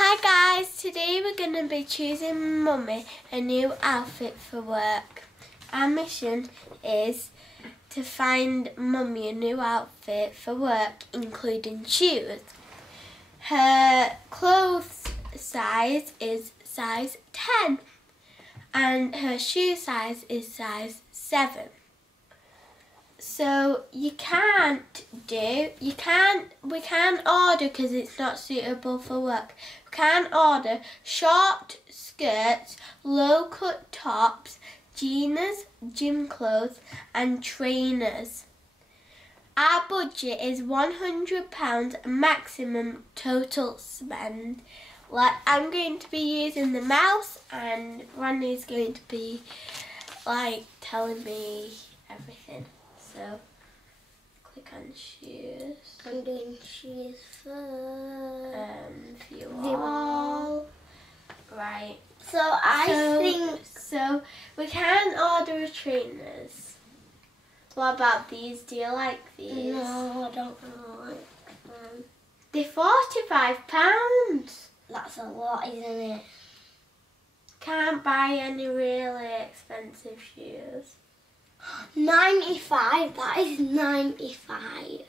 Hi guys, today we're going to be choosing Mummy a new outfit for work. Our mission is to find Mummy a new outfit for work, including shoes. Her clothes size is size 10 and her shoe size is size 7. So we can't order because it's not suitable for work. We can order short skirts, low cut tops, jeans, gym clothes and trainers. Our budget is £100 maximum total spend. I'm going to be using the mouse and Ronnie's going to be telling me everything. So, click on shoes. I'm doing shoes first. View all. Right. So So we can order trainers. What about these? Do you like these? No, I don't like them. They're £45. That's a lot, isn't it? Can't buy any really expensive shoes. 95, that is 95.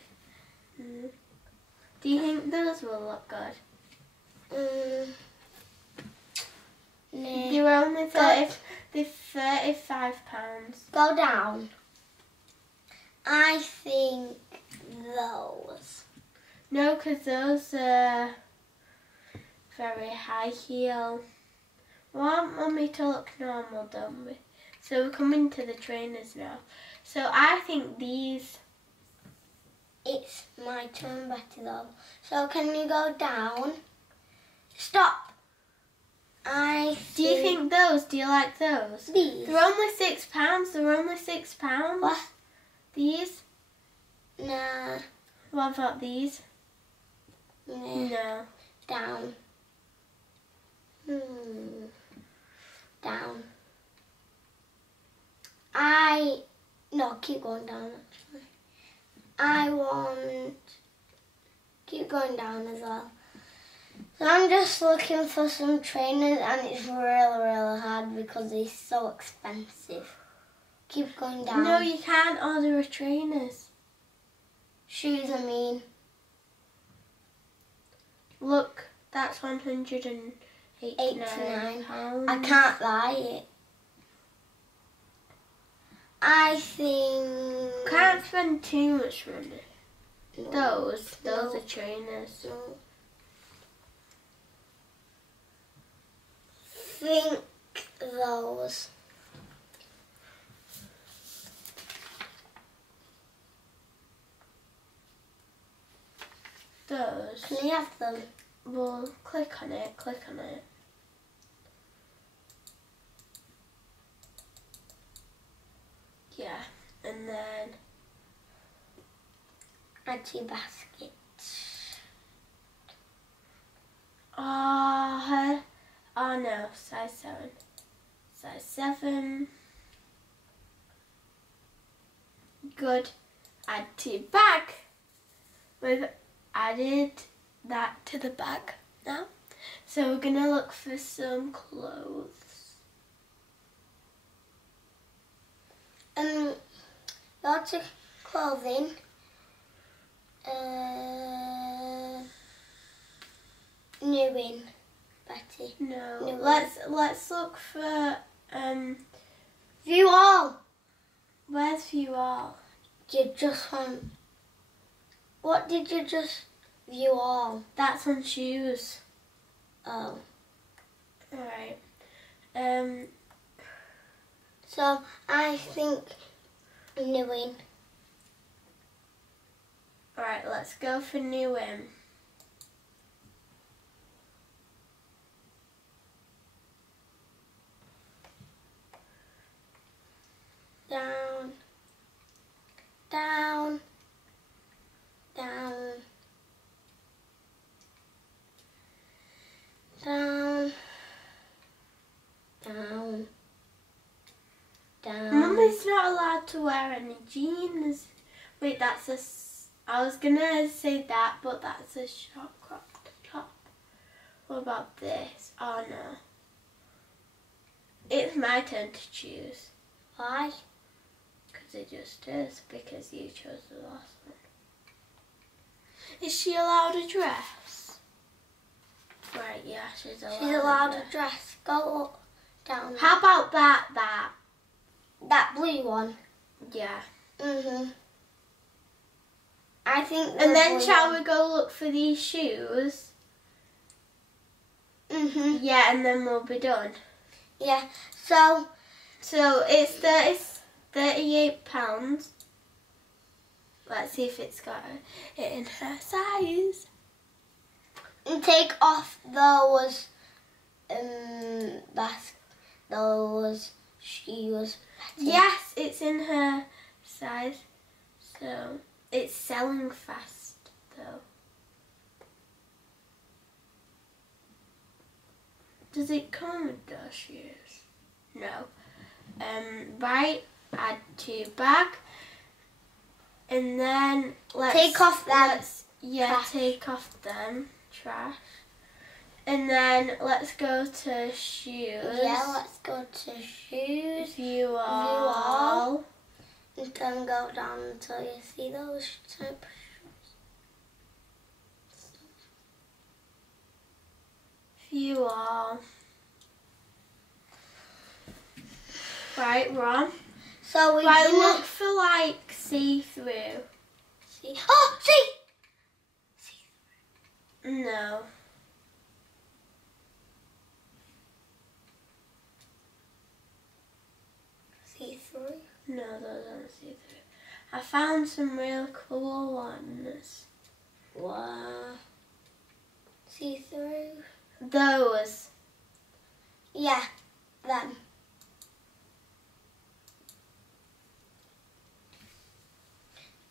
Do you think those will look good? No. They're only they're £35. Go down. I think those. No, because those are very high heel. We want Mummy to look normal, don't we? So we're coming to the trainers now. So I think these... It's my turn better though. So can you go down? Stop! Do you think those? Do you like those? These? They're only £6. They're only £6. What? These? Nah. What about these? Nah. No. Down. Down. No, keep going down actually. I want... Keep going down as well. So I'm just looking for some trainers and it's really hard because they're so expensive. Keep going down. No, you can't order a trainers. Shoes, I mean. Look, that's £189. I can't buy it. I think... Can't spend too much money. No. Those are trainers. No. Think those. Those. Can you have them? Well, click on it. Yeah, and then Add to baskets. Oh no, size 7. Size 7. Good. Add to bag. We've added that to the bag now. So we're gonna look for some clothes. Go to clothing. New in, Betty. No. New Let's look for View all. Where's view all? You just want. What did you just view all? That's on shoes. Oh. Alright. So I think new in. Alright, let's go for new in. Down. Down. Down. Down. Down. Down. Mummy's not allowed to wear any jeans. Wait, I was gonna say that, but that's a short cropped top. What about this? Oh no. It's my turn to choose. Why? Because it just is. Because you chose the last one. Is she allowed a dress? Right, yeah, she's allowed. She's allowed a dress. Go up, down. How about that? That blue one. Yeah. I think. And then shall we go look for these shoes? Yeah, and then we'll be done. Yeah. So it's £38. Let's see if it's got it in her size. And take off those shoes. Yes, it's in her size. So it's selling fast though. Does it come with those shoes? No. Right, add to bag. And then let's take off them. Take off them. Trash. And then let's go to shoes. Yeah, let's go to shoes. View all. And then go down until you see those type of shoes. View all. Right, Ron. So we look for like see-through. See? Oh, see! No. See-through? No, those aren't see-through. I found some real cool ones. Wow. See-through? Those. Yeah, them.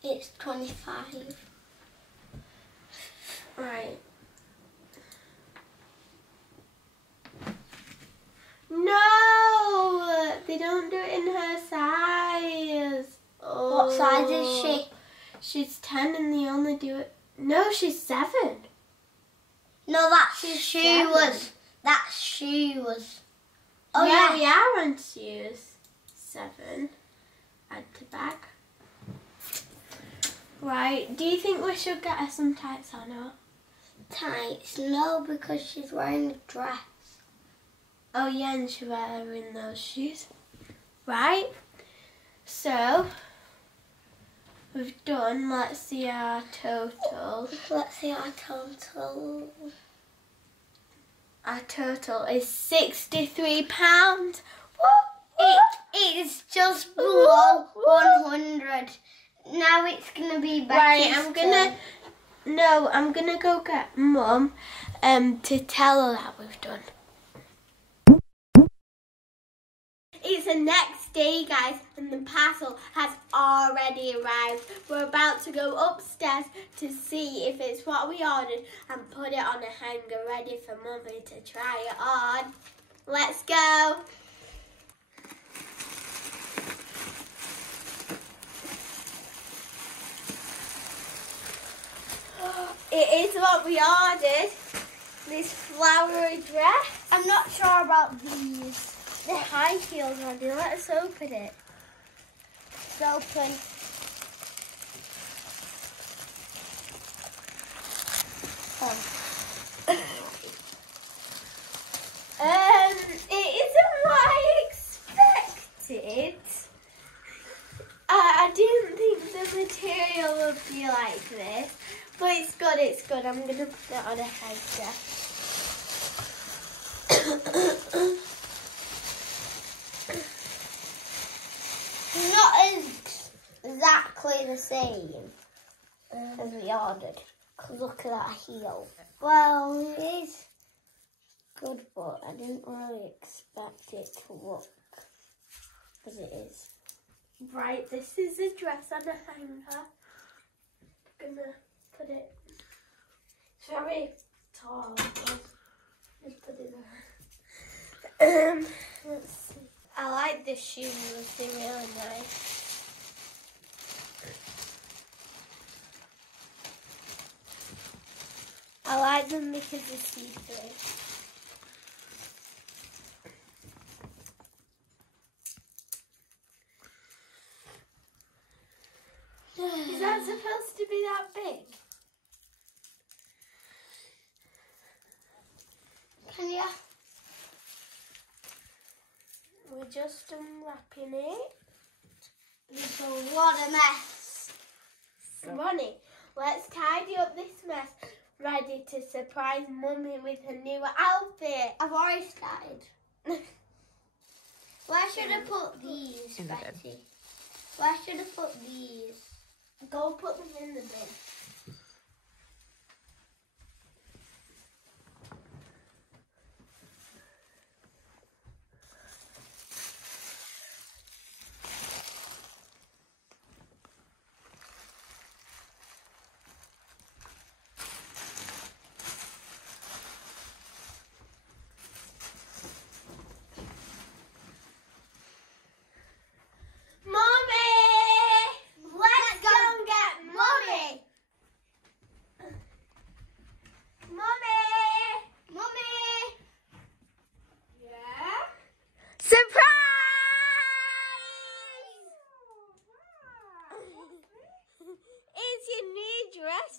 It's 25. Right. No! They don't do it in her size. Oh. What size is she? She's 10 and they only do it... No, she's 7. No, that She's shoe 7. was... That shoe was... Oh yeah, we are on shoes. 7. Add to bag. Right, do you think we should get her some tights or not? Tights? No, because she's wearing a dress. Oh yeah, and she's wearing those shoes. Right, so we've done, let's see our total. Let's see our total. Our total is £63. It is just below 100. Now it's gonna be better. Right, I'm gonna go get Mum to tell her that we've done. It's the next day, guys, and the parcel has already arrived. We're about to go upstairs to see if it's what we ordered and put it on a hanger ready for Mummy to try it on. Let's go. It is what we ordered. This flowery dress. I'm not sure about these. The high heels on it. Let's open it. It's open. It isn't what I expected. I didn't think the material would be like this. But it's good, it's good. I'm going to put it on a hanger. Not exactly the same as we ordered. Cause look at that heel. Well, it is good, but I didn't really expect it to look as it is. Right, this is a dress on a hanger. I'm gonna put it. It's very tall. Just put it there. Let's see. I like the shoes. They're really nice. I like them because they're see-through. Is that supposed to be that big? Can you? We're just unwrapping it. So what a mess. Ronnie, let's tidy up this mess. Ready to surprise Mummy with her new outfit. I've already started. Where should I put these, Betty? Where should I put these? Go put them in the bin.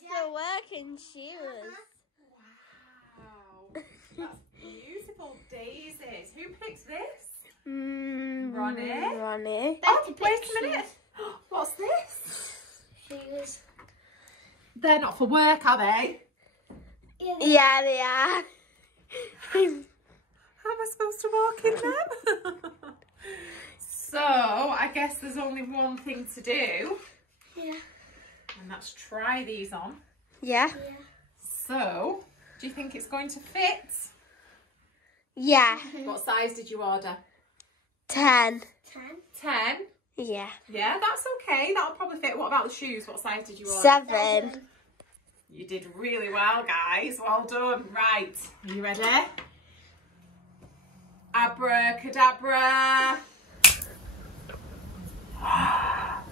For work and shoes. Wow, that's beautiful daisies. Who picked this? Ronnie. Ronnie. Oh, wait a minute. What's this? Shoes. They're not for work, are they? Yeah, they are. How am I supposed to walk in them? So, I guess there's only one thing to do. Yeah. And that's try these on. Yeah. So, do you think it's going to fit? Yeah. What size did you order? 10. 10? Yeah. Yeah, that's okay. That'll probably fit. What about the shoes? What size did you order? 7. You did really well, guys. Well done. Right, are you ready? Abracadabra. Have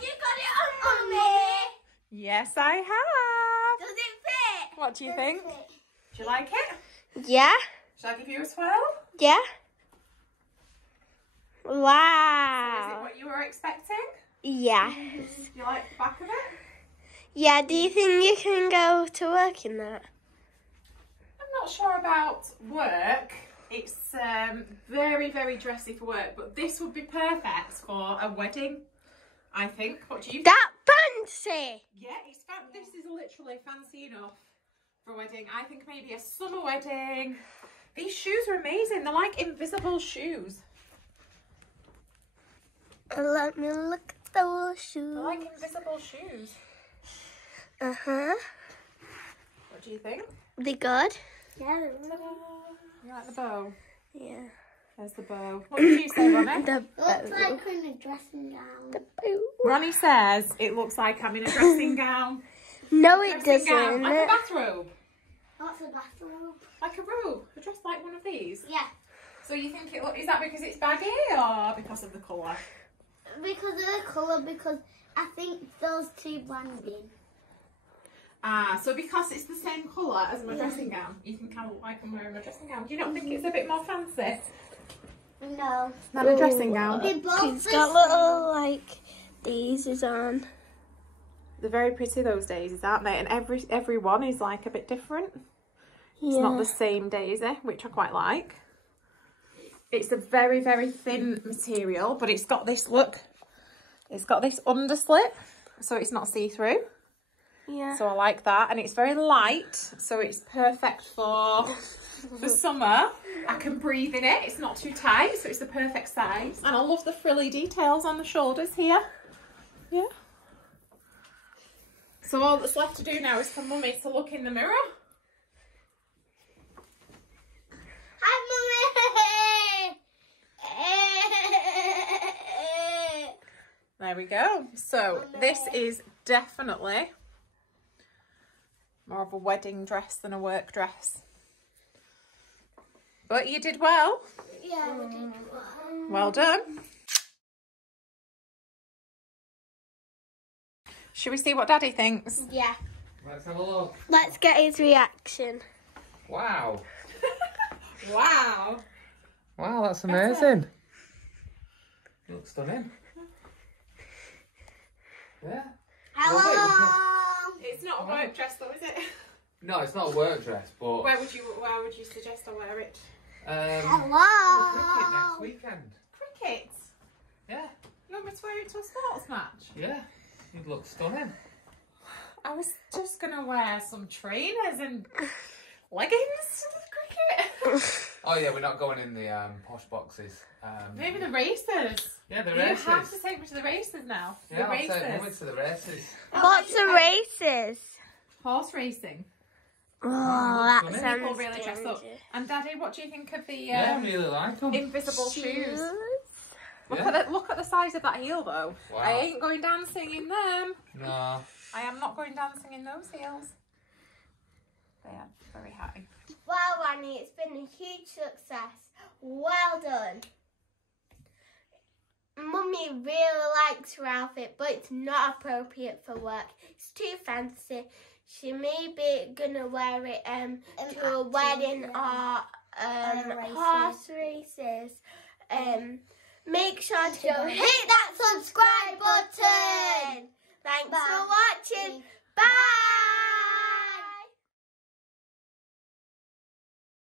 you got it on, Mummy? Yes, I have. Does it fit? What do you think? Do you like it? Yeah. Shall I give you a swirl? Yeah. Is it Wow. what you were expecting? Yes. You like the back of it? Yeah, do you think you can go to work in that? I'm not sure about work. It's very, very dressy for work, but this would be perfect for a wedding, I think. What do you think? That fancy. Yeah, this is literally fancy enough for a wedding. I think maybe a summer wedding. These shoes are amazing. They're like invisible shoes. Let me look at those shoes. They're like invisible shoes. Uh-huh. What do you think? They good? Yeah. You like the bow? Yeah. There's the bow. What did you say, Ronnie? The Looks like we're in a dressing gown. bow. Ronnie says it looks like I'm in a dressing gown. No, it Dressing gown, doesn't. like a bathrobe. What's a bathrobe? Like a robe. Just like one of these. Yeah. So you think is that because it's baggy or because of the colour? Because of the colour, because I think those two blending. Ah, so because it's the same colour as my dressing gown, you think I look like I'm wearing a dressing gown. Do you not think it's a bit more fancy No. than a dressing gown? They both It's got little, like, daisies on. They're very pretty, those daisies, aren't they? And every one is like a bit different. It's not the same daisy, which I quite like. It's a very, very thin material, but it's got this, look, it's got this underslip, so it's not see-through. Yeah. So I like that, and it's very light, so it's perfect for summer. I can breathe in it. It's not too tight, so it's the perfect size. And I love the frilly details on the shoulders here. Yeah. So all that's left to do now is for Mummy to look in the mirror. Hi, Mummy! There we go. So this is definitely more of a wedding dress than a work dress. But you did well. Yeah, we did well. Well done. Should we see what Daddy thinks? Yeah. Let's have a look. Let's get his reaction. Wow. Wow. Wow, that's amazing. You look stunning. Yeah. Hello. It's not a work dress though, is it? No, it's not a work dress, but Where would you suggest I wear it? cricket Hello. next weekend. Cricket? Yeah. You want me to wear it to a sports match? Yeah. You'd look stunning. I was just gonna wear some trainers and leggings to the cricket. Oh yeah, we're not going in the posh boxes. Maybe the races. Yeah, the You races. have to take me to the races now. Yeah, The I'll races. take Mummy to the races. What's the races? Horse racing. Oh, that Stunning. sounds People really dress up. dangerous. And Daddy, what do you think of the Yeah, I really like them. invisible shoes? Look Yeah. at the size of that heel though. Wow. I ain't going dancing in them. No. I am not going dancing in those heels. They are very high. Well, Ronnie, it's been a huge success. Well done. Mummy really likes her outfit, but it's not appropriate for work. It's too fancy. She may be gonna wear it to a wedding or horse races. Make sure to go hit that subscribe